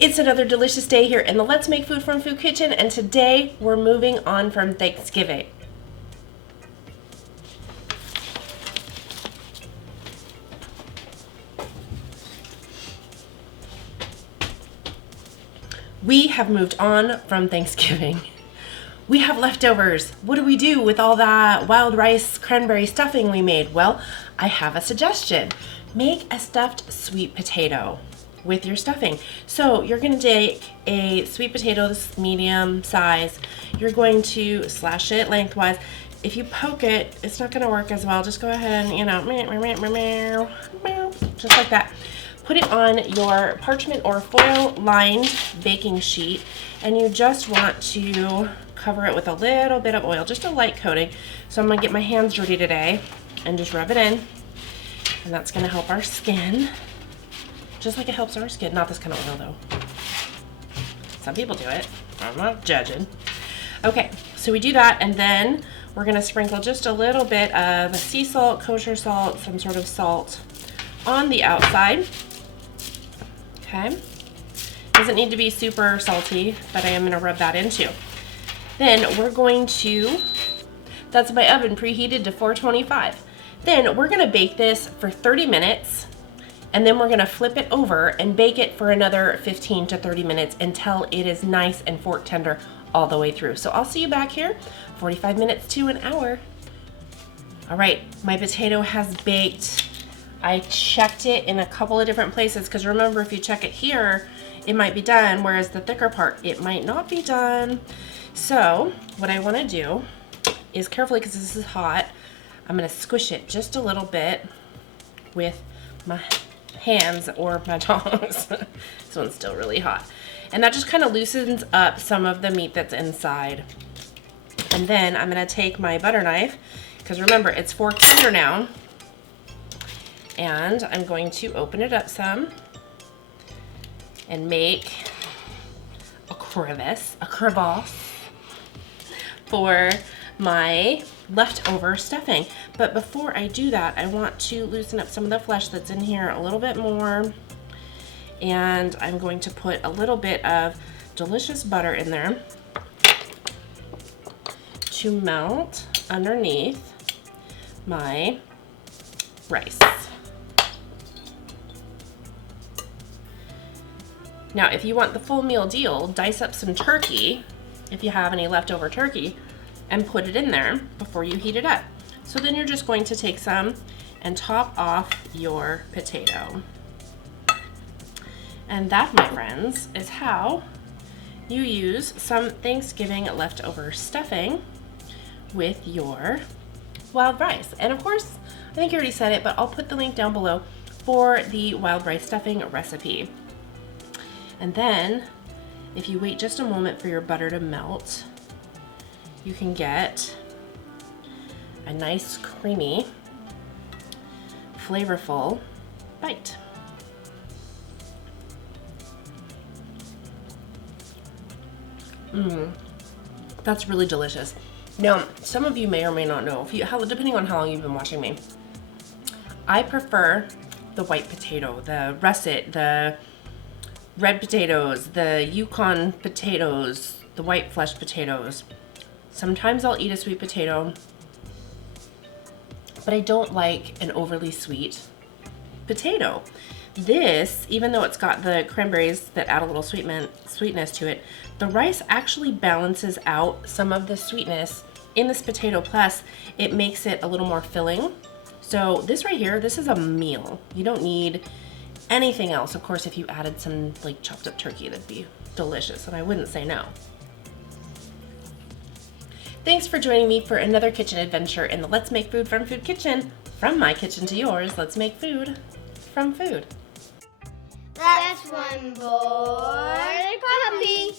It's another delicious day here in the Let's Make Food from Food Kitchen, and today we're moving on from Thanksgiving. We have moved on from Thanksgiving. We have leftovers. What do we do with all that wild rice cranberry stuffing we made? Well, I have a suggestion. Make a stuffed sweet potato with your stuffing. So you're going to take a sweet potato, this medium size. You're going to slash it lengthwise. If you poke it, it's not going to work as well. Just go ahead and, just like that. Put it on your parchment or foil lined baking sheet, and you just want to cover it with a little bit of oil, just a light coating. So I'm going to get my hands dirty today and just rub it in, and that's going to help our skin. Just like it helps our skin. Not this kind of oil though. Some people do it. I'm not judging. Okay, so we do that, and then we're gonna sprinkle just a little bit of sea salt, kosher salt, some sort of salt on the outside. Okay. Doesn't need to be super salty, but I am gonna rub that in too. Then we're going to, that's my oven preheated to 425. Then we're gonna bake this for 30 minutes. And then we're gonna flip it over and bake it for another 15 to 30 minutes until it is nice and fork tender all the way through. So I'll see you back here, 45 minutes to an hour. All right, my potato has baked. I checked it in a couple of different places, because remember, if you check it here, it might be done, whereas the thicker part, it might not be done. So what I wanna do is carefully, because this is hot, I'm gonna squish it just a little bit with my hands or my tongs. This one's still really hot. And that just kind of loosens up some of the meat that's inside. And then I'm gonna take my butter knife, because remember, it's fork tender now. And I'm going to open it up some and make a crevice for my leftover stuffing. But before I do that, I want to loosen up some of the flesh that's in here a little bit more. And I'm going to put a little bit of delicious butter in there to melt underneath my rice. Now, if you want the full meal deal, dice up some turkey, if you have any leftover turkey, and put it in there before you heat it up. So then you're just going to take some and top off your potato. And that, my friends, is how you use some Thanksgiving leftover stuffing with your wild rice. And of course, I think you already said it, but I'll put the link down below for the wild rice stuffing recipe. And then, if you wait just a moment for your butter to melt, you can get a nice, creamy, flavorful bite. That's really delicious. Now, some of you may or may not know, depending on how long you've been watching me, I prefer the white potato, the russet, the red potatoes, the Yukon potatoes, the white fleshed potatoes. Sometimes I'll eat a sweet potato, but I don't like an overly sweet potato. This, even though it's got the cranberries that add a little sweetness to it, the rice actually balances out some of the sweetness in this potato, plus it makes it a little more filling. So this right here, this is a meal. You don't need anything else. Of course, if you added some like chopped up turkey, that'd be delicious, and I wouldn't say no. Thanks for joining me for another kitchen adventure in the Let's Make Food from Food Kitchen. From my kitchen to yours, let's make food from food. That's one boy puppy.